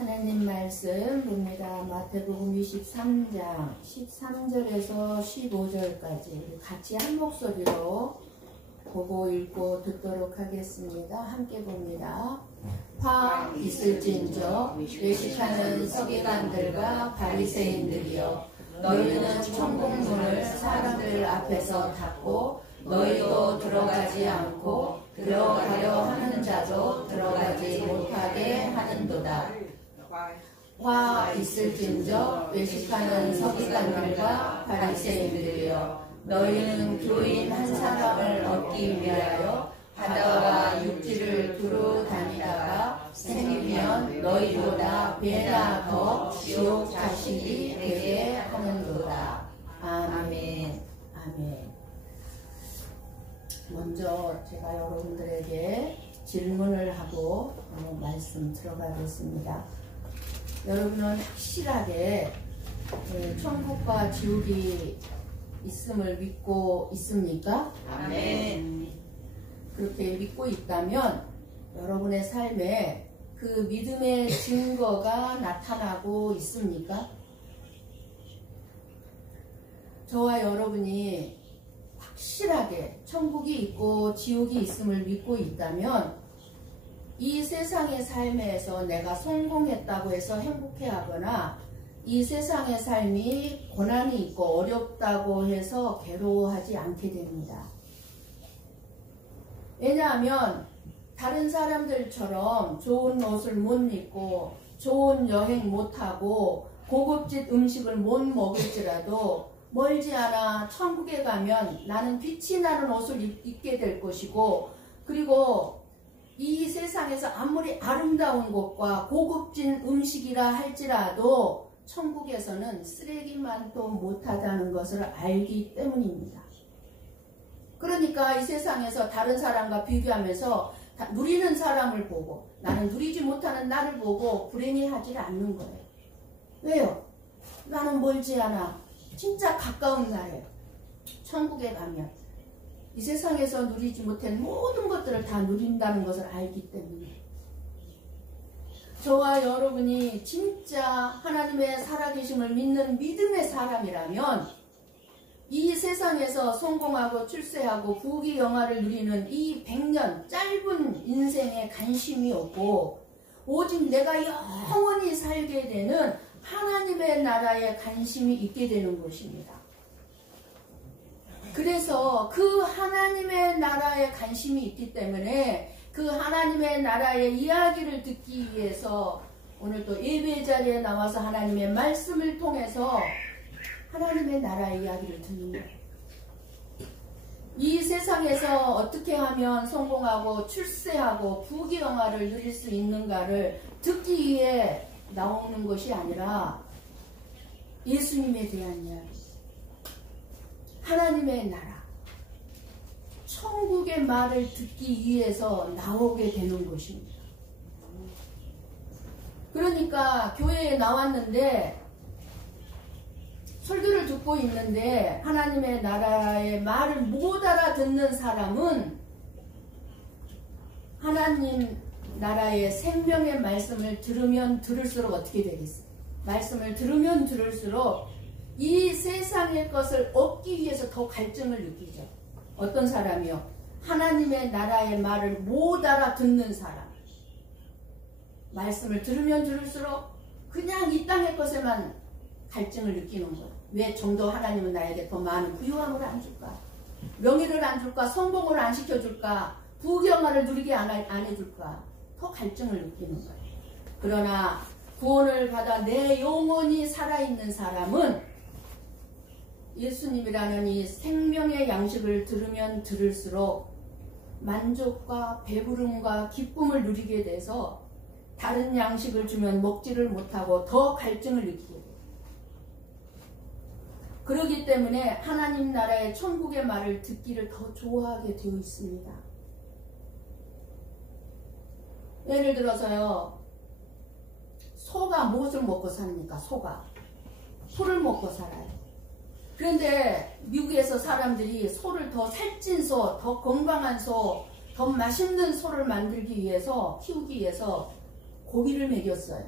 하나님 말씀 봅니다. 마태복음 23장 13절에서 15절까지 같이 한 목소리로 보고 읽고 듣도록 하겠습니다. 함께 봅니다. 화 있을진저 외식하는 서기관들과 바리새인들이여, 너희는 천국문을 사람들 앞에서 닫고 너희도 들어가지 않고 들어가려 하는 자도 들어가지 못하게 하는도다. 화 있을진저 외식하는 서기관들과 바리새인들이여, 너희는 교인 한 사람을 얻기 위하여 바다와 육지를 두루 다니다가 생기면 너희보다 배나 더 지옥 자식이 되게 하는도다. 아멘. 아멘. 먼저 제가 여러분들에게 질문을 하고 말씀 들어가겠습니다. 여러분은 확실하게 천국과 지옥이 있음을 믿고 있습니까? 아멘. 그렇게 믿고 있다면 여러분의 삶에 그 믿음의 증거가 나타나고 있습니까? 저와 여러분이 확실하게 천국이 있고 지옥이 있음을 믿고 있다면 이 세상의 삶에서 내가 성공했다고 해서 행복해하거나 이 세상의 삶이 고난이 있고 어렵다고 해서 괴로워하지 않게 됩니다. 왜냐하면 다른 사람들처럼 좋은 옷을 못 입고 좋은 여행 못하고 고급진 음식을 못 먹을지라도 멀지 않아 천국에 가면 나는 빛이 나는 옷을 입게 될 것이고, 그리고 이 세상에서 아무리 아름다운 곳과 고급진 음식이라 할지라도 천국에서는 쓰레기만도 못하다는 것을 알기 때문입니다. 그러니까 이 세상에서 다른 사람과 비교하면서 누리는 사람을 보고 나는 누리지 못하는 나를 보고 불행해하지 않는 거예요. 왜요? 나는 멀지 않아. 진짜 가까운 나라에 천국에 가면 이 세상에서 누리지 못한 모든 것들을 다 누린다는 것을 알기 때문에, 저와 여러분이 진짜 하나님의 살아계심을 믿는 믿음의 사람이라면 이 세상에서 성공하고 출세하고 부귀영화를 누리는 이 100년 짧은 인생에 관심이 없고 오직 내가 영원히 살게 되는 하나님의 나라에 관심이 있게 되는 것입니다. 그래서 그 하나님의 나라에 관심이 있기 때문에 그 하나님의 나라의 이야기를 듣기 위해서 오늘 또 예배 자리에 나와서 하나님의 말씀을 통해서 하나님의 나라의 이야기를 듣는 거예요. 이 세상에서 어떻게 하면 성공하고 출세하고 부귀영화를 누릴 수 있는가를 듣기 위해 나오는 것이 아니라 예수님에 대한 이야기, 하나님의 나라, 천국의 말을 듣기 위해서 나오게 되는 것입니다. 그러니까 교회에 나왔는데 설교를 듣고 있는데 하나님의 나라의 말을 못 알아듣는 사람은 하나님 나라의 생명의 말씀을 들으면 들을수록 어떻게 되겠어요? 말씀을 들으면 들을수록 이 세상의 것을 얻기 위해서 더 갈증을 느끼죠. 어떤 사람이요? 하나님의 나라의 말을 못 알아듣는 사람. 말씀을 들으면 들을수록 그냥 이 땅의 것에만 갈증을 느끼는 거예요. 왜 좀 더 하나님은 나에게 더 많은 부유함을 안 줄까? 명예를 안 줄까? 성공을 안 시켜줄까? 부귀영화를 누리게 안 해줄까? 더 갈증을 느끼는 거예요. 그러나 구원을 받아 내 영혼이 살아있는 사람은 예수님이라는 이 생명의 양식을 들으면 들을수록 만족과 배부름과 기쁨을 누리게 돼서 다른 양식을 주면 먹지를 못하고 더 갈증을 느끼게 돼요. 그렇기 때문에 하나님 나라의 천국의 말을 듣기를 더 좋아하게 되어 있습니다. 예를 들어서요, 소가 무엇을 먹고 삽니까? 소가 소를 먹고 살아요. 그런데 미국에서 사람들이 소를 더 살찐 소, 더 건강한 소, 더 맛있는 소를 만들기 위해서, 키우기 위해서 고기를 먹였어요.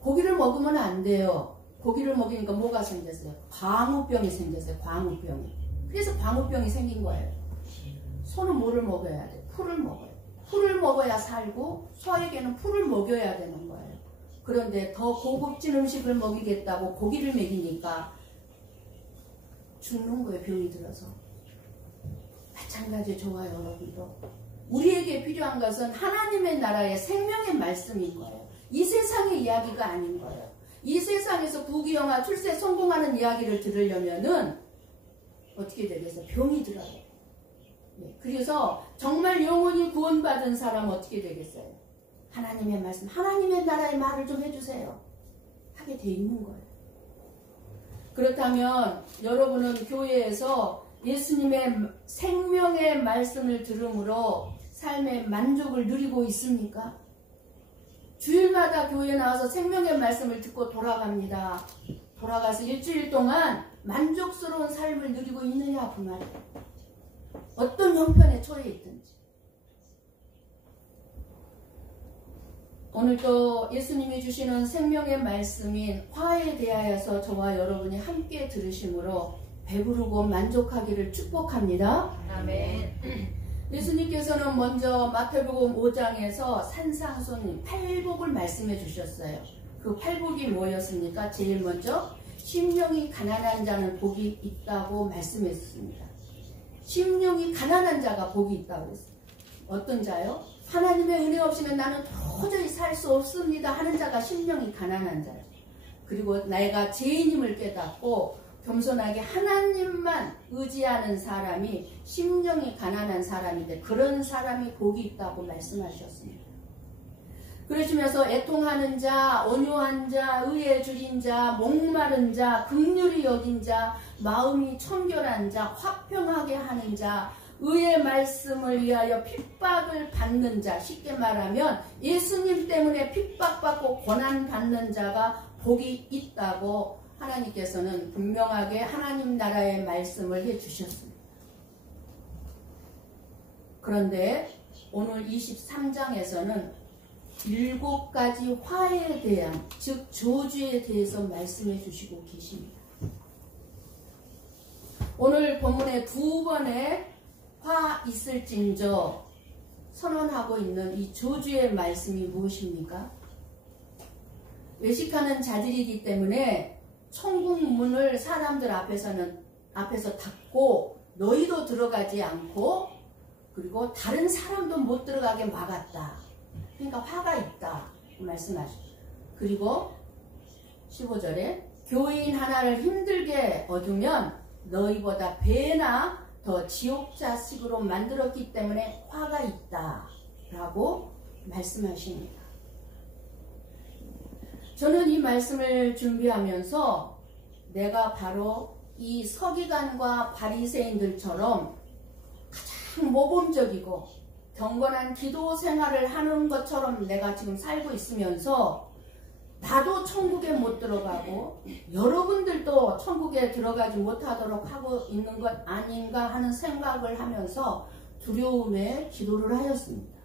고기를 먹으면 안 돼요. 고기를 먹이니까 뭐가 생겼어요? 광우병이 생겼어요. 광우병이. 그래서 광우병이 생긴 거예요. 소는 뭐를 먹어야 돼? 풀을 먹어요. 풀을 먹어야 살고 소에게는 풀을 먹여야 되는 거예요. 그런데 더 고급진 음식을 먹이겠다고 고기를 먹이니까 죽는 거예요. 병이 들어서. 마찬가지 좋아요. 여러분도. 우리에게 필요한 것은 하나님의 나라의 생명의 말씀인 거예요. 이 세상의 이야기가 아닌 거예요. 이 세상에서 부귀영화 출세 성공하는 이야기를 들으려면은 어떻게 되겠어요? 병이 들어요. 그래서 정말 영원히 구원받은 사람 어떻게 되겠어요? 하나님의 말씀, 하나님의 나라의 말을 좀 해주세요. 하게 돼 있는 거예요. 그렇다면 여러분은 교회에서 예수님의 생명의 말씀을 들음으로 삶의 만족을 누리고 있습니까? 주일마다 교회에 나와서 생명의 말씀을 듣고 돌아갑니다. 돌아가서 일주일 동안 만족스러운 삶을 누리고 있느냐 그 말이에요. 어떤 형편에 처해 있든지. 오늘도 예수님이 주시는 생명의 말씀인 화에 대하여서 저와 여러분이 함께 들으심으로 배부르고 만족하기를 축복합니다. 아멘. 예수님께서는 먼저 마태복음 5장에서 산상수훈 팔복을 말씀해 주셨어요. 그 팔복이 뭐였습니까? 제일 먼저 심령이 가난한 자는 복이 있다고 말씀했습니다. 심령이 가난한 자가 복이 있다고 했어요. 어떤 자요? 하나님의 은혜 없이는 나는 도저히 살 수 없습니다 하는 자가 심령이 가난한 자예요. 그리고 내가 죄인임을 깨닫고 겸손하게 하나님만 의지하는 사람이 심령이 가난한 사람인데 그런 사람이 복이 있다고 말씀하셨습니다. 그러시면서 애통하는 자, 온유한 자, 의에 줄인 자, 목마른 자, 긍휼히 여긴 자, 마음이 청결한 자, 화평하게 하는 자, 의의 말씀을 위하여 핍박을 받는 자, 쉽게 말하면 예수님 때문에 핍박받고 고난받는 자가 복이 있다고 하나님께서는 분명하게 하나님 나라의 말씀을 해주셨습니다. 그런데 오늘 23장에서는 7가지 화에 대한, 즉 저주에 대해서 말씀해 주시고 계십니다. 오늘 본문에 2번의 화 있을진저 선언하고 있는 이 저주의 말씀이 무엇입니까? 외식하는 자들이기 때문에 천국 문을 사람들 앞에서 닫고 너희도 들어가지 않고 그리고 다른 사람도 못 들어가게 막았다. 그러니까 화가 있다 말씀하시죠. 그리고 15절에 교인 하나를 힘들게 얻으면 너희보다 배나 더 지옥자식으로 만들었기 때문에 화가 있다 라고 말씀하십니다. 저는 이 말씀을 준비하면서 내가 바로 이 서기관과 바리새인들처럼 가장 모범적이고 경건한 기도 생활을 하는 것처럼 내가 지금 살고 있으면서 나도 천국에 못 들어가고 여러분들도 천국에 들어가지 못하도록 하고 있는 것 아닌가 하는 생각을 하면서 두려움에 기도를 하였습니다.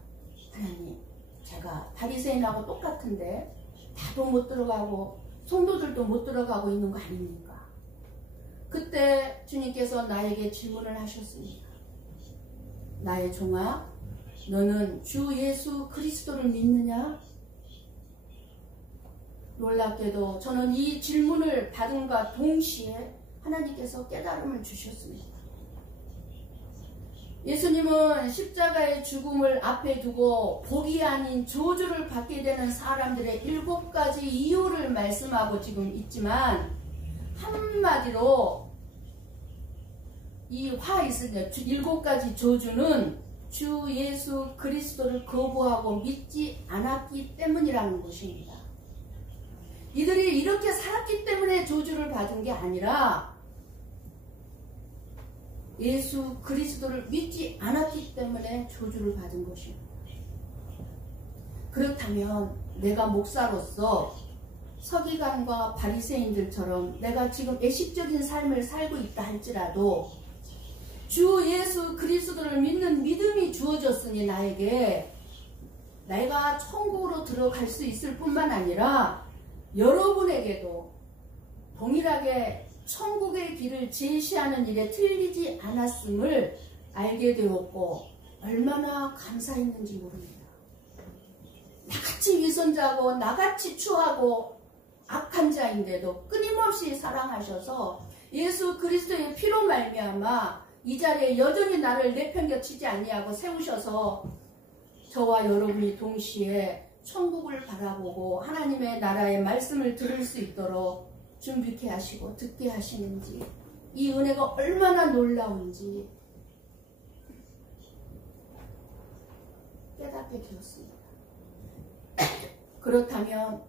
하나님, 제가 바리새인하고 똑같은데 나도 못 들어가고 성도들도 못 들어가고 있는 거 아닙니까? 그때 주님께서 나에게 질문을 하셨습니다. 나의 종아, 너는 주 예수 그리스도를 믿느냐? 놀랍게도 저는 이 질문을 받은과 동시에 하나님께서 깨달음을 주셨습니다. 예수님은 십자가의 죽음을 앞에 두고 복이 아닌 저주를 받게 되는 사람들의 7가지 이유를 말씀하고 지금 있지만 한마디로 이 화 있을 때 7가지 저주는 주 예수 그리스도를 거부하고 믿지 않았기 때문이라는 것입니다. 이들이 이렇게 살았기 때문에 저주를 받은 게 아니라 예수 그리스도를 믿지 않았기 때문에 저주를 받은 것입니다. 그렇다면 내가 목사로서 서기관과 바리새인들처럼 내가 지금 애식적인 삶을 살고 있다 할지라도 주 예수 그리스도를 믿는 믿음이 주어졌으니 나에게 내가 천국으로 들어갈 수 있을 뿐만 아니라 여러분에게도 동일하게 천국의 길을 제시하는 일에 틀리지 않았음을 알게 되었고 얼마나 감사했는지 모릅니다. 나같이 위선자고 나같이 추하고 악한 자인데도 끊임없이 사랑하셔서 예수 그리스도의 피로 말미암아 이 자리에 여전히 나를 내팽겨치지 아니하고 세우셔서 저와 여러분이 동시에 천국을 바라보고 하나님의 나라의 말씀을 들을 수 있도록 준비케 하시고 듣게 하시는지, 이 은혜가 얼마나 놀라운지 깨닫게 되었습니다. 그렇다면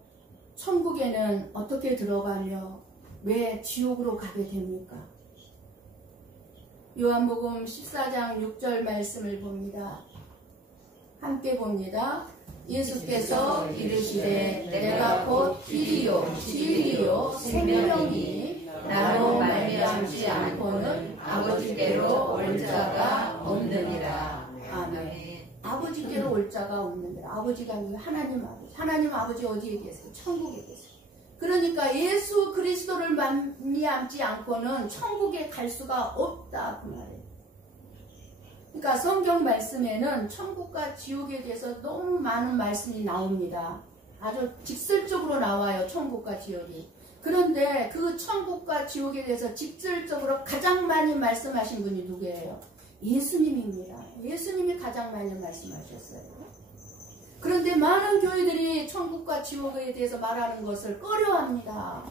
천국에는 어떻게 들어가며 왜 지옥으로 가게 됩니까? 요한복음 14장 6절 말씀을 봅니다. 함께 봅니다. 예수께서 이르시되 내가 곧 길이요 진리요 생명이니 나로 말미암지 않고는 아버지께로 올 자가 없느니라. 아멘. 아버지께로 올 자가 없느니라. 아버지가 아니라 하나님 아버지. 하나님 아버지 어디에 계세요? 천국에 계세요. 그러니까 예수 그리스도를 말미암지 않고는 천국에 갈 수가 없다 그 말이에요. 그러니까 성경 말씀에는 천국과 지옥에 대해서 너무 많은 말씀이 나옵니다. 아주 직설적으로 나와요. 천국과 지옥이. 그런데 그 천국과 지옥에 대해서 직설적으로 가장 많이 말씀하신 분이 누구예요? 예수님입니다. 예수님이 가장 많이 말씀하셨어요. 그런데 많은 교회들이 천국과 지옥에 대해서 말하는 것을 꺼려합니다.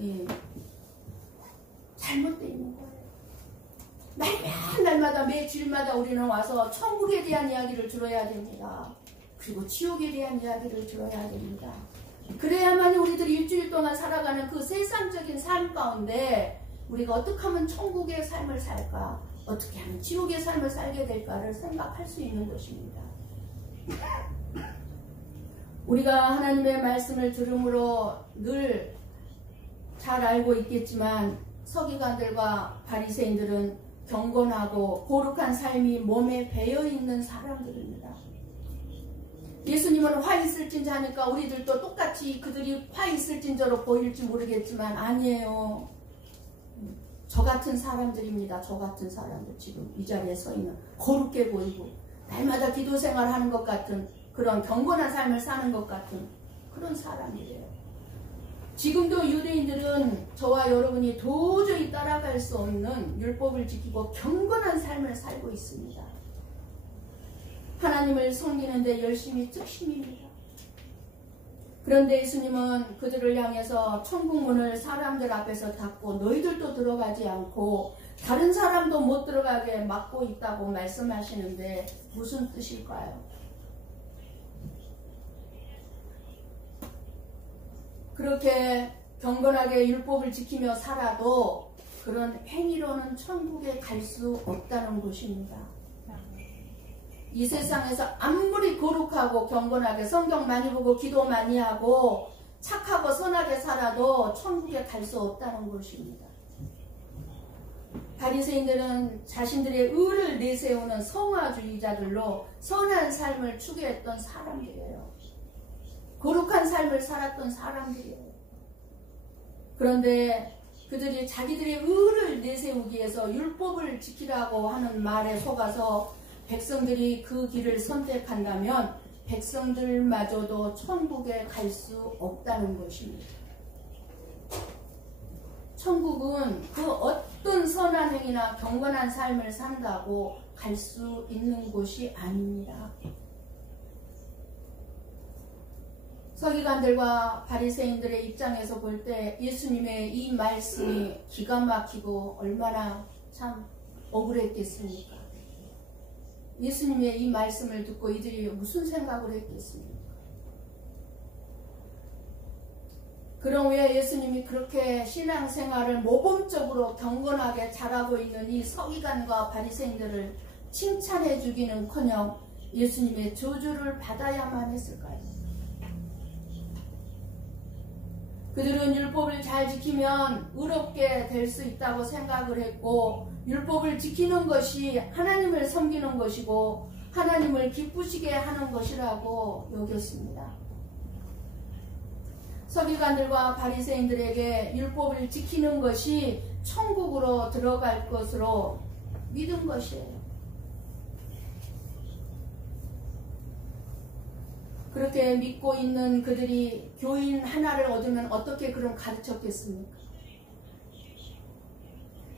예. 잘못되어 있는 거예요. 날마다 매 주일마다 우리는 와서 천국에 대한 이야기를 들어야 됩니다. 그리고 지옥에 대한 이야기를 들어야 됩니다. 그래야만 우리들이 일주일 동안 살아가는 그 세상적인 삶 가운데 우리가 어떻게 하면 천국의 삶을 살까, 어떻게 하면 지옥의 삶을 살게 될까를 생각할 수 있는 것입니다. 우리가 하나님의 말씀을 들음으로 늘 잘 알고 있겠지만 서기관들과 바리새인들은 경건하고 거룩한 삶이 몸에 배어있는 사람들입니다. 예수님은 화 있을진지 하니까 우리들도 똑같이 그들이 화 있을진저로 보일지 모르겠지만 아니에요. 저 같은 사람들입니다. 저 같은 사람들 지금 이 자리에 서 있는 거룩해 보이고 날마다 기도 생활하는 것 같은 그런 경건한 삶을 사는 것 같은 그런 사람이래요. 지금도 유대인들은 저와 여러분이 도저히 따라갈 수 없는 율법을 지키고 경건한 삶을 살고 있습니다. 하나님을 섬기는데 열심히 특심입니다. 그런데 예수님은 그들을 향해서 천국문을 사람들 앞에서 닫고 너희들도 들어가지 않고 다른 사람도 못 들어가게 막고 있다고 말씀하시는데 무슨 뜻일까요? 그렇게 경건하게 율법을 지키며 살아도 그런 행위로는 천국에 갈 수 없다는 것입니다. 이 세상에서 아무리 거룩하고 경건하게 성경 많이 보고 기도 많이 하고 착하고 선하게 살아도 천국에 갈 수 없다는 것입니다. 바리새인들은 자신들의 의를 내세우는 성화주의자들로 선한 삶을 추구했던 사람들이에요. 거룩한 삶을 살았던 사람들이에요. 그런데 그들이 자기들의 의를 내세우기 위해서 율법을 지키라고 하는 말에 속아서 백성들이 그 길을 선택한다면 백성들마저도 천국에 갈 수 없다는 것입니다. 천국은 그 어떤 선한 행위나 경건한 삶을 산다고 갈 수 있는 곳이 아닙니다. 서기관들과 바리새인들의 입장에서 볼 때 예수님의 이 말씀이 기가 막히고 얼마나 참 억울했겠습니까? 예수님의 이 말씀을 듣고 이들이 무슨 생각을 했겠습니까? 그런 후에 예수님이 그렇게 신앙생활을 모범적으로 경건하게 잘하고 있는 이 서기관과 바리새인들을 칭찬해 주기는커녕 예수님의 저주를 받아야만 했을까요? 그들은 율법을 잘 지키면 의롭게 될 수 있다고 생각을 했고 율법을 지키는 것이 하나님을 섬기는 것이고 하나님을 기쁘시게 하는 것이라고 여겼습니다. 서기관들과 바리새인들에게 율법을 지키는 것이 천국으로 들어갈 것으로 믿은 것이에요. 그렇게 믿고 있는 그들이 교인 하나를 얻으면 어떻게 그럼 가르쳤겠습니까?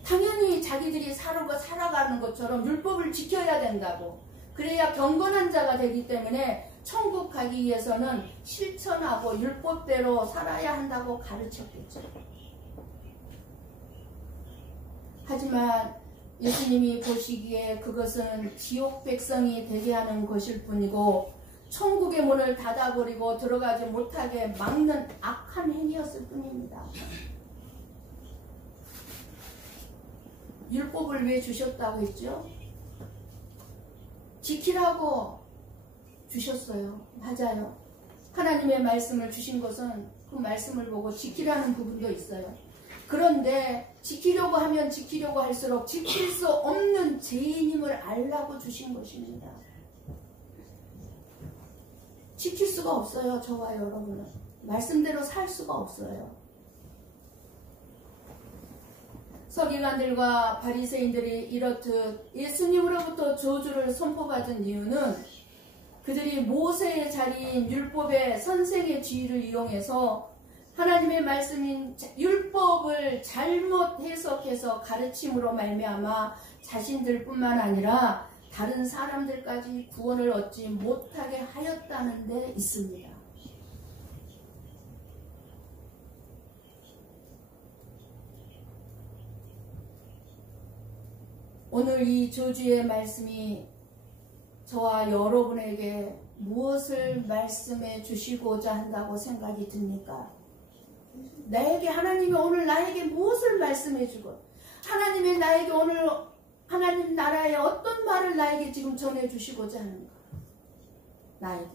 당연히 자기들이 살아가는 것처럼 율법을 지켜야 된다고, 그래야 경건한 자가 되기 때문에 천국 가기 위해서는 실천하고 율법대로 살아야 한다고 가르쳤겠죠. 하지만 예수님이 보시기에 그것은 지옥 백성이 되게 하는 것일 뿐이고 천국의 문을 닫아버리고 들어가지 못하게 막는 악한 행위였을 뿐입니다. 율법을 왜 주셨다고 했죠? 지키라고 주셨어요. 맞아요. 하나님의 말씀을 주신 것은 그 말씀을 보고 지키라는 부분도 있어요. 그런데 지키려고 하면 지키려고 할수록 지킬 수 없는 죄인임을 알라고 주신 것입니다. 지킬 수가 없어요. 저와 여러분은 말씀대로 살 수가 없어요. 서기관들과 바리새인들이 이렇듯 예수님으로부터 저주를 선포받은 이유는 그들이 모세의 자리인 율법의 선생의 지위를 이용해서 하나님의 말씀인 율법을 잘못 해석해서 가르침으로 말미암아 자신들뿐만 아니라 다른 사람들까지 구원을 얻지 못하게 하였다는 데 있습니다. 오늘 이 저주의 말씀이 저와 여러분에게 무엇을 말씀해 주시고자 한다고 생각이 듭니까? 나에게 하나님이 오늘 나에게 무엇을 말씀해 주고 하나님이 나에게 오늘 하나님 나라의 어떤 말을 나에게 지금 전해 주시고자 하는가? 나에게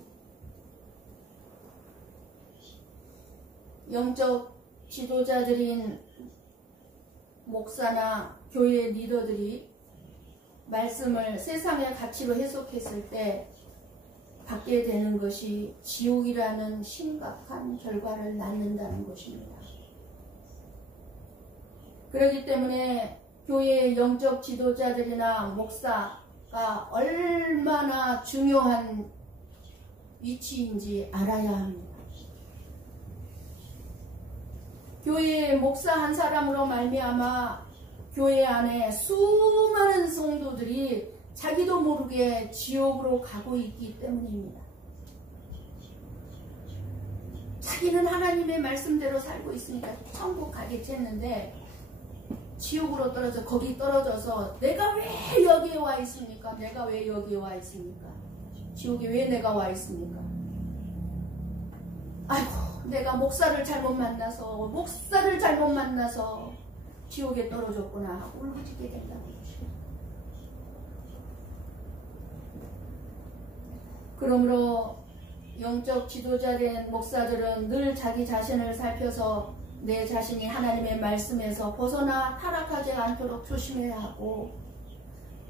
영적 지도자들인 목사나 교회 리더들이 말씀을 세상의 가치로 해석했을 때 받게 되는 것이 지옥이라는 심각한 결과를 낳는다는 것입니다. 그렇기 때문에 교회의 영적 지도자들이나 목사가 얼마나 중요한 위치인지 알아야 합니다. 교회의 목사 한 사람으로 말미암아 교회 안에 수많은 성도들이 자기도 모르게 지옥으로 가고 있기 때문입니다. 자기는 하나님의 말씀대로 살고 있으니까 천국 가겠지 했는데 지옥으로 떨어져 거기 떨어져서 내가 왜 여기에 와 있습니까? 내가 왜 여기에 와 있습니까? 지옥에 왜 내가 와 있습니까? 아이고 내가 목사를 잘못 만나서 지옥에 떨어졌구나 하고 울부짖게 된다는 것이죠. 그러므로 영적 지도자된 목사들은 늘 자기 자신을 살펴서 내 자신이 하나님의 말씀에서 벗어나 타락하지 않도록 조심해야 하고,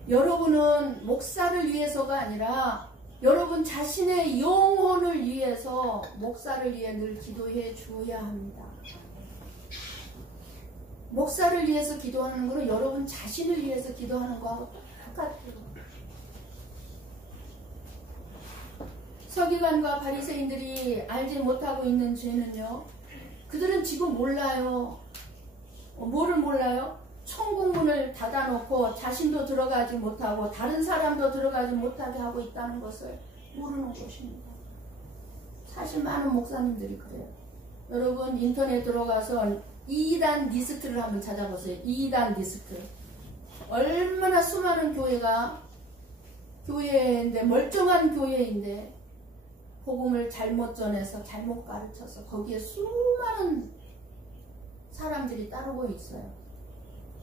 여러분은 목사를 위해서가 아니라 여러분 자신의 영혼을 위해서 목사를 위해 늘 기도해 주어야 합니다. 목사를 위해서 기도하는 것은 여러분 자신을 위해서 기도하는 것하고 똑같아요. 서기관과 바리새인들이 알지 못하고 있는 죄는요, 그들은 지금 몰라요. 뭐를 몰라요? 천국 문을 닫아놓고 자신도 들어가지 못하고 다른 사람도 들어가지 못하게 하고 있다는 것을 모르는 것입니다. 사실 많은 목사님들이 그래요. 여러분 인터넷 들어가서 2단 리스트를 한번 찾아보세요. 2단 리스트. 얼마나 수많은 교회인데 멀쩡한 교회인데 복음을 잘못 전해서 잘못 가르쳐서 거기에 수많은 사람들이 따르고 있어요.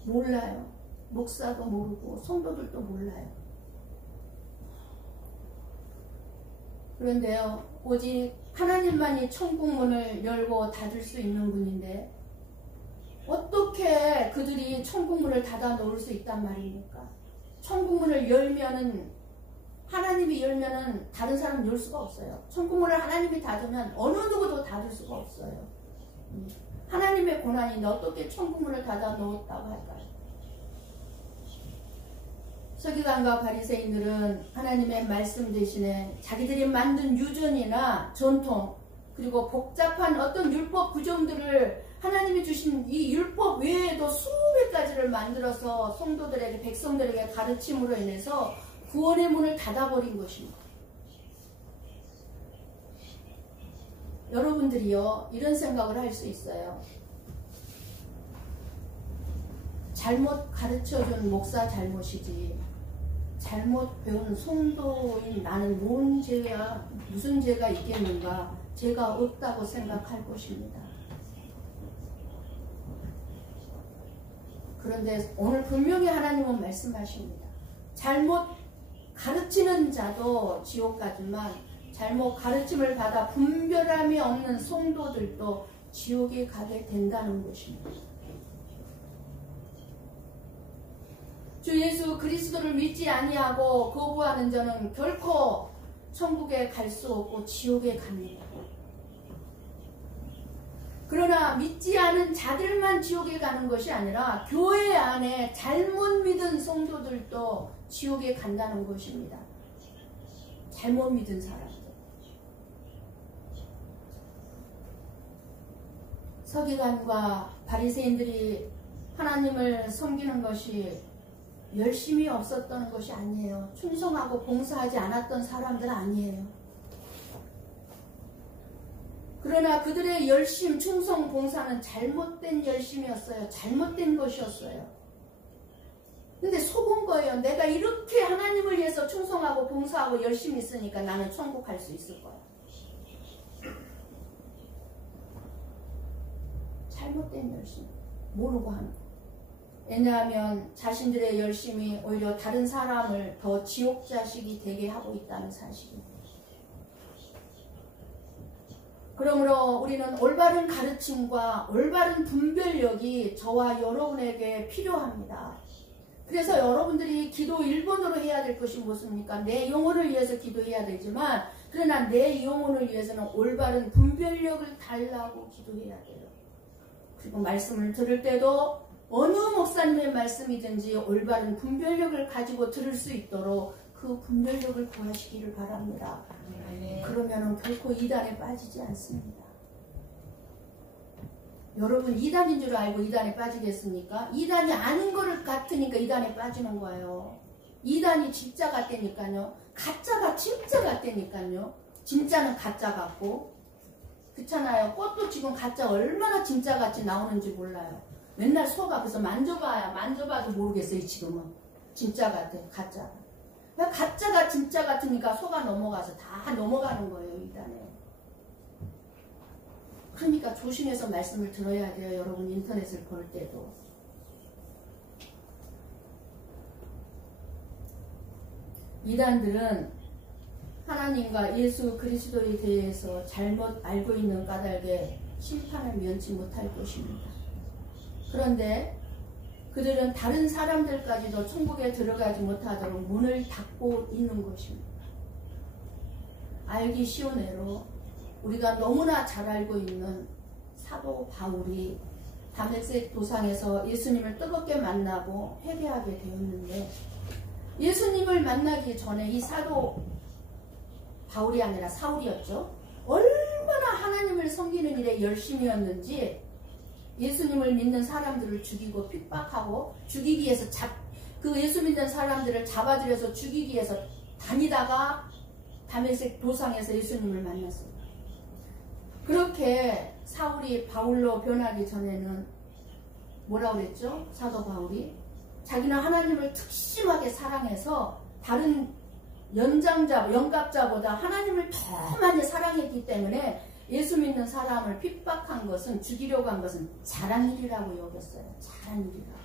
몰라요. 목사도 모르고 성도들도 몰라요. 그런데요, 오직 하나님만이 천국 문을 열고 닫을 수 있는 분인데 어떻게 그들이 천국 문을 닫아 놓을 수 있단 말입니까? 천국 문을 열면은, 하나님이 열면은 다른 사람 열 수가 없어요. 천국 문을 하나님이 닫으면 어느 누구도 닫을 수가 없어요. 하나님의 고난이 어떻게 천국문을 닫아 놓았다고 할까요? 서기관과 바리새인들은 하나님의 말씀 대신에 자기들이 만든 유전이나 전통 그리고 복잡한 어떤 율법 규정들을 하나님이 주신 이 율법 외에도 수백 가지를 만들어서 성도들에게 백성들에게 가르침으로 인해서 구원의 문을 닫아버린 것입니다. 여러분들이요 이런 생각을 할 수 있어요. 잘못 가르쳐준 목사 잘못이지 잘못 배운 성도인 나는 뭔 죄야 무슨 죄가 있겠는가 죄가 없다고 생각할 것입니다. 그런데 오늘 분명히 하나님은 말씀하십니다. 잘못 가르치는 자도 지옥 가지만 잘못 가르침을 받아 분별함이 없는 성도들도 지옥에 가게 된다는 것입니다. 주 예수 그리스도를 믿지 아니하고 거부하는 자는 결코 천국에 갈 수 없고 지옥에 갑니다. 그러나 믿지 않은 자들만 지옥에 가는 것이 아니라 교회 안에 잘못 믿은 성도들도 지옥에 간다는 것입니다. 잘못 믿은 사람들. 서기관과 바리새인들이 하나님을 섬기는 것이 열심히 없었던 것이 아니에요. 충성하고 봉사하지 않았던 사람들 아니에요. 그러나 그들의 열심, 충성, 봉사는 잘못된 열심이었어요. 잘못된 것이었어요. 근데 속은 거예요. 내가 이렇게 하나님을 위해서 충성하고 봉사하고 열심히 있으니까 나는 천국 갈 수 있을 거야. 잘못된 열심. 모르고 하는 거. 왜냐하면 자신들의 열심이 오히려 다른 사람을 더 지옥 자식이 되게 하고 있다는 사실입니다. 그러므로 우리는 올바른 가르침과 올바른 분별력이 저와 여러분에게 필요합니다. 그래서 여러분들이 기도 1번으로 해야 될 것이 무엇입니까? 내 영혼을 위해서 기도해야 되지만 그러나 내 영혼을 위해서는 올바른 분별력을 달라고 기도해야 돼요. 그리고 말씀을 들을 때도 어느 목사님의 말씀이든지 올바른 분별력을 가지고 들을 수 있도록 그 분별력을 구하시기를 바랍니다. 그러면 결코 이단에 빠지지 않습니다. 여러분 이단인 줄 알고 이단에 빠지겠습니까? 이단이 아닌 것 같으니까 이단에 빠지는 거예요. 이단이 진짜 같다니까요. 가짜가 진짜 같다니까요. 진짜는 가짜 같고 그렇잖아요. 꽃도 지금 가짜 얼마나 진짜 같이 나오는지 몰라요. 맨날 속아 그래서 만져봐도 모르겠어요. 지금은 진짜 같아 가짜. 가짜가 진짜 같으니까 속아 넘어가서 다 넘어가는 거예요. 이단에. 그러니까 조심해서 말씀을 들어야 돼요. 여러분 인터넷을 볼 때도. 이단들은 하나님과 예수 그리스도에 대해서 잘못 알고 있는 까닭에 심판을 면치 못할 것입니다. 그런데 그들은 다른 사람들까지도 천국에 들어가지 못하도록 문을 닫고 있는 것입니다. 알기 쉬운 애로 우리가 너무나 잘 알고 있는 사도 바울이 다메섹 도상에서 예수님을 뜨겁게 만나고 회개하게 되었는데 예수님을 만나기 전에 이 사도 바울이 아니라 사울이었죠. 얼마나 하나님을 섬기는 일에 열심이었는지 예수님을 믿는 사람들을 죽이고 핍박하고 죽이기 위해서 그 예수 믿는 사람들을 잡아들여서 죽이기 위해서 다니다가 다메섹 도상에서 예수님을 만났습니다. 그렇게 사울이 바울로 변하기 전에는 뭐라고 그랬죠? 사도 바울이 자기는 하나님을 특심하게 사랑해서 다른 영갑자보다 하나님을 더 많이 사랑했기 때문에 예수 믿는 사람을 핍박한 것은 죽이려고 한 것은 잘한 일이라고 여겼어요. 잘한 일이라.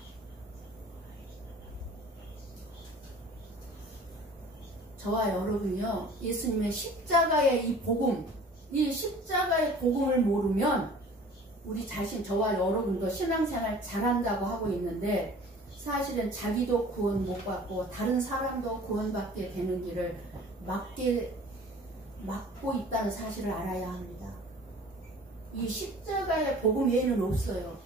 저와 여러분이요. 예수님의 십자가의 이 복음, 이 십자가의 복음을 모르면 우리 자신, 저와 여러분도 신앙생활 잘한다고 하고 있는데 사실은 자기도 구원 못 받고 다른 사람도 구원받게 되는 길을 막고 있다는 사실을 알아야 합니다. 이 십자가의 복음 외에는 없어요.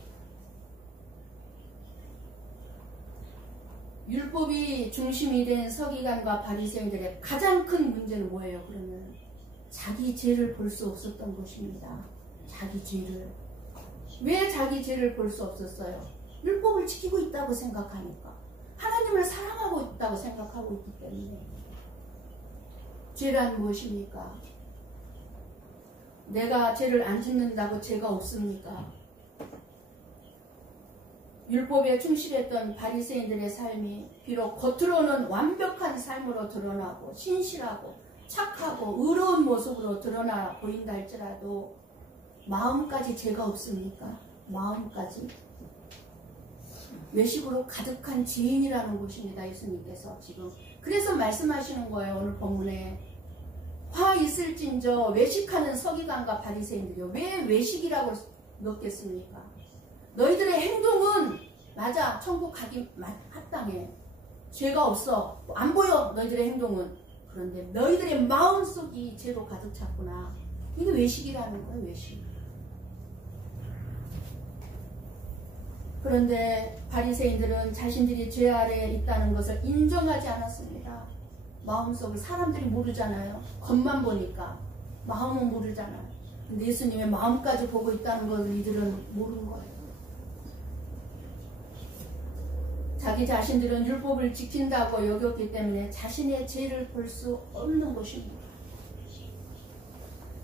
율법이 중심이 된 서기관과 바리새인들의 가장 큰 문제는 뭐예요? 그러면 자기 죄를 볼 수 없었던 것입니다. 자기 죄를. 왜 자기 죄를 볼 수 없었어요? 율법을 지키고 있다고 생각하니까. 하나님을 사랑하고 있다고 생각하고 있기 때문에. 죄란 무엇입니까? 내가 죄를 안 짓는다고 죄가 없습니까? 율법에 충실했던 바리새인들의 삶이 비록 겉으로는 완벽한 삶으로 드러나고 신실하고 착하고 의로운 모습으로 드러나 보인다 할지라도 마음까지 죄가 없습니까? 마음까지 외식으로 가득한 지인이라는 것입니다. 예수님께서 지금 그래서 말씀하시는 거예요. 오늘 본문에 화 있을진저 외식하는 서기관과 바리새인들이요. 왜 외식이라고 넣겠습니까? 너희들의 행동은 맞아 천국 가기 합당해. 죄가 없어. 안 보여 너희들의 행동은. 그런데 너희들의 마음속이 죄로 가득 찼구나. 이게 외식이라는 거예요. 외식. 그런데 바리새인들은 자신들이 죄 아래에 있다는 것을 인정하지 않았습니다. 마음속을 사람들이 모르잖아요. 겉만 보니까. 마음은 모르잖아요. 근데 예수님의 마음까지 보고 있다는 것을 이들은 모르는 거예요. 자기 자신들은 율법을 지킨다고 여겼기 때문에 자신의 죄를 볼 수 없는 것입니다.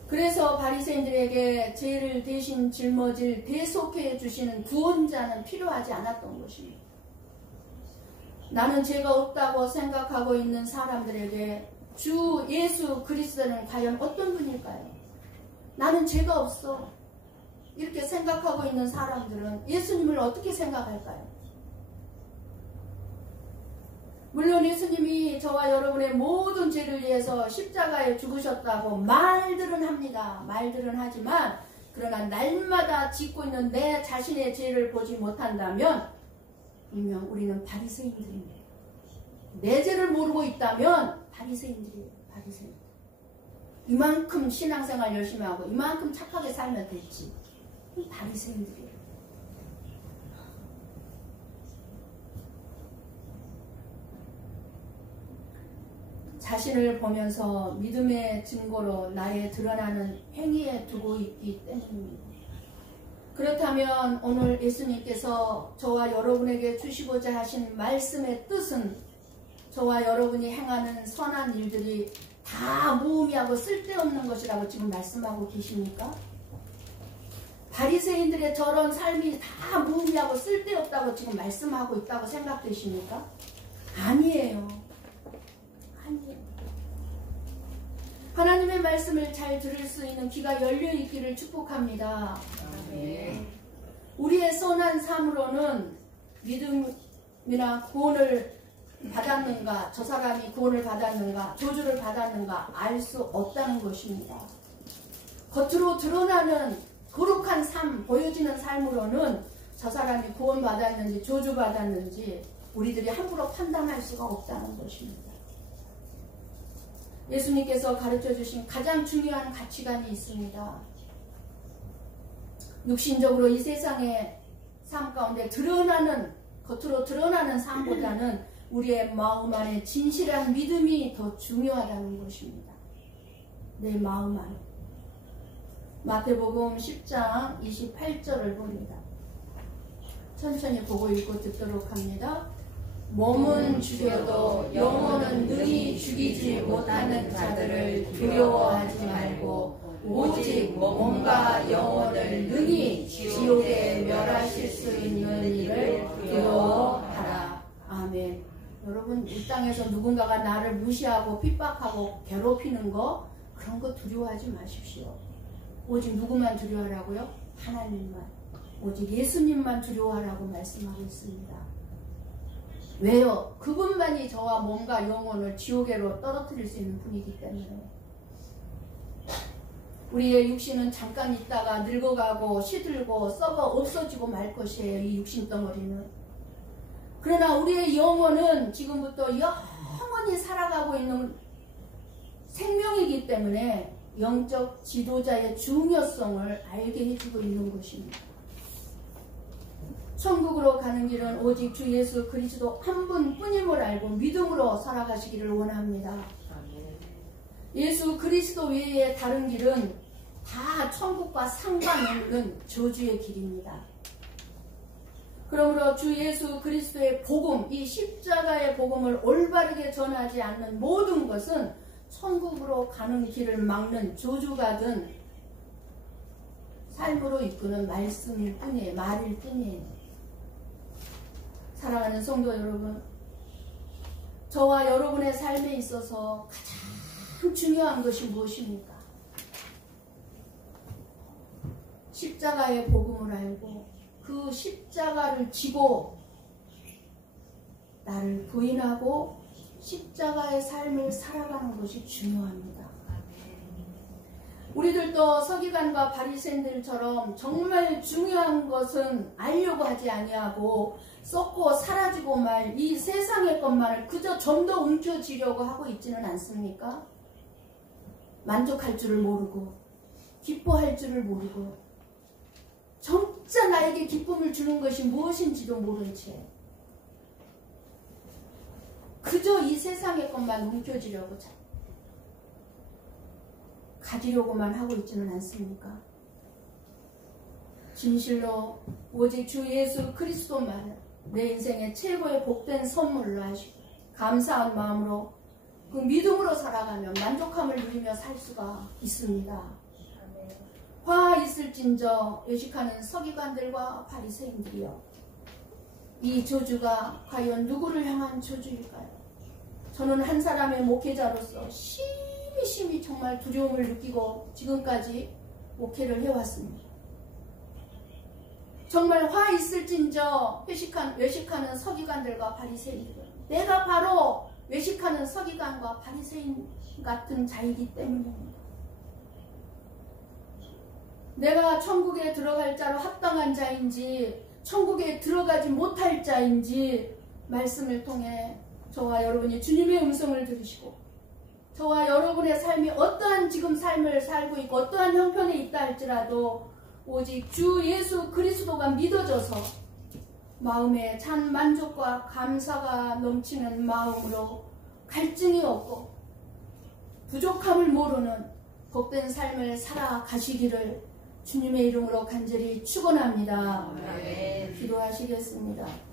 그래서 바리새인들에게 죄를 대신 짊어질 대속해 주시는 구원자는 필요하지 않았던 것입니다. 나는 죄가 없다고 생각하고 있는 사람들에게 주 예수 그리스도는 과연 어떤 분일까요? 나는 죄가 없어. 이렇게 생각하고 있는 사람들은 예수님을 어떻게 생각할까요? 물론 예수님이 저와 여러분의 모든 죄를 위해서 십자가에 죽으셨다고 말들은 합니다. 말들은 하지만 그러나 날마다 짓고 있는 내 자신의 죄를 보지 못한다면 분명 우리는 바리새인들입니다. 내 죄를 모르고 있다면 바리새인들이에요. 바리새인. 이만큼 신앙생활 열심히 하고 이만큼 착하게 살면 됐지. 바리새인들이에요. 자신을 보면서 믿음의 증거로 나의 드러나는 행위에 두고 있기 때문입니다. 그렇다면 오늘 예수님께서 저와 여러분에게 주시고자 하신 말씀의 뜻은 저와 여러분이 행하는 선한 일들이 다 무의미하고 쓸데없는 것이라고 지금 말씀하고 계십니까? 바리새인들의 저런 삶이 다 무의미하고 쓸데없다고 지금 말씀하고 있다고 생각되십니까? 아니에요. 아니에요. 하나님의 말씀을 잘 들을 수 있는 귀가 열려있기를 축복합니다. 네. 우리의 선한 삶으로는 믿음이나 구원을 받았는가, 저 사람이 구원을 받았는가, 저주를 받았는가 알 수 없다는 것입니다. 겉으로 드러나는 거룩한 삶, 보여지는 삶으로는 저 사람이 구원받았는지 저주받았는지 우리들이 함부로 판단할 수가 없다는 것입니다. 예수님께서 가르쳐 주신 가장 중요한 가치관이 있습니다. 육신적으로 이 세상의 삶 가운데 겉으로 드러나는 삶보다는 우리의 마음 안에 진실한 믿음이 더 중요하다는 것입니다. 내 마음 안에. 마태복음 10장 28절을 봅니다. 천천히 보고 읽고 듣도록 합니다. 몸은 죽여도 영혼은 능히 죽이지 못하는 자들을 두려워하지 말고 오직 몸과 영혼을 능히 지옥에 멸하실 수 있는 일을 두려워하라. 아멘. 여러분 이 땅에서 누군가가 나를 무시하고 핍박하고 괴롭히는 거 그런 거 두려워하지 마십시오. 오직 누구만 두려워하라고요? 하나님만. 오직 예수님만 두려워하라고 말씀하고 있습니다. 왜요? 그분만이 저와 몸과 영혼을 지옥에로 떨어뜨릴 수 있는 분이기 때문에. 우리의 육신은 잠깐 있다가 늙어가고 시들고 썩어 없어지고 말 것이에요. 이 육신 덩어리는. 그러나 우리의 영혼은 지금부터 영원히 살아가고 있는 생명이기 때문에 영적 지도자의 중요성을 알게 해주고 있는 것입니다. 천국으로 가는 길은 오직 주 예수 그리스도 한 분뿐임을 알고 믿음으로 살아가시기를 원합니다. 예수 그리스도 외에 다른 길은 다 천국과 상관없는 저주의 길입니다. 그러므로 주 예수 그리스도의 복음, 이 십자가의 복음을 올바르게 전하지 않는 모든 것은 천국으로 가는 길을 막는 저주가 든 삶으로 이끄는 말씀일 뿐이에요. 말일 뿐이에요. 사랑하는 성도 여러분, 저와 여러분의 삶에 있어서 가장 중요한 것이 무엇입니까? 십자가의 복음을 알고 그 십자가를 지고 나를 부인하고 십자가의 삶을 살아가는 것이 중요합니다. 우리들도 서기관과 바리새인들처럼 정말 중요한 것은 알려고 하지 아니하고 썩고 사라지고 말 이 세상의 것만을 그저 좀 더 움켜쥐려고 하고 있지는 않습니까? 만족할 줄을 모르고 기뻐할 줄을 모르고 진짜 나에게 기쁨을 주는 것이 무엇인지도 모른 채 그저 이 세상의 것만 움켜쥐려고 가지려고만 하고 있지는 않습니까? 진실로 오직 주 예수 그리스도만을 내 인생의 최고의 복된 선물로 하시고 감사한 마음으로 그 믿음으로 살아가며 만족함을 누리며 살 수가 있습니다. 화 있을진저 외식하는 서기관들과 바리새인들이여, 이 저주가 과연 누구를 향한 저주일까요? 저는 한 사람의 목회자로서 심히 정말 두려움을 느끼고 지금까지 목회를 해왔습니다. 정말 화 있을진저 외식하는 서기관들과 바리새인들, 내가 바로 외식하는 서기관과 바리새인 같은 자이기 때문입니다. 내가 천국에 들어갈 자로 합당한 자인지 천국에 들어가지 못할 자인지 말씀을 통해 저와 여러분이 주님의 음성을 들으시고 저와 여러분의 삶이 어떠한 지금 삶을 살고 있고 어떠한 형편에 있다 할지라도 오직 주 예수 그리스도가 믿어져서 마음에 찬 만족과 감사가 넘치는 마음으로 갈증이 없고 부족함을 모르는 복된 삶을 살아가시기를 주님의 이름으로 간절히 축원합니다. 기도하시겠습니다.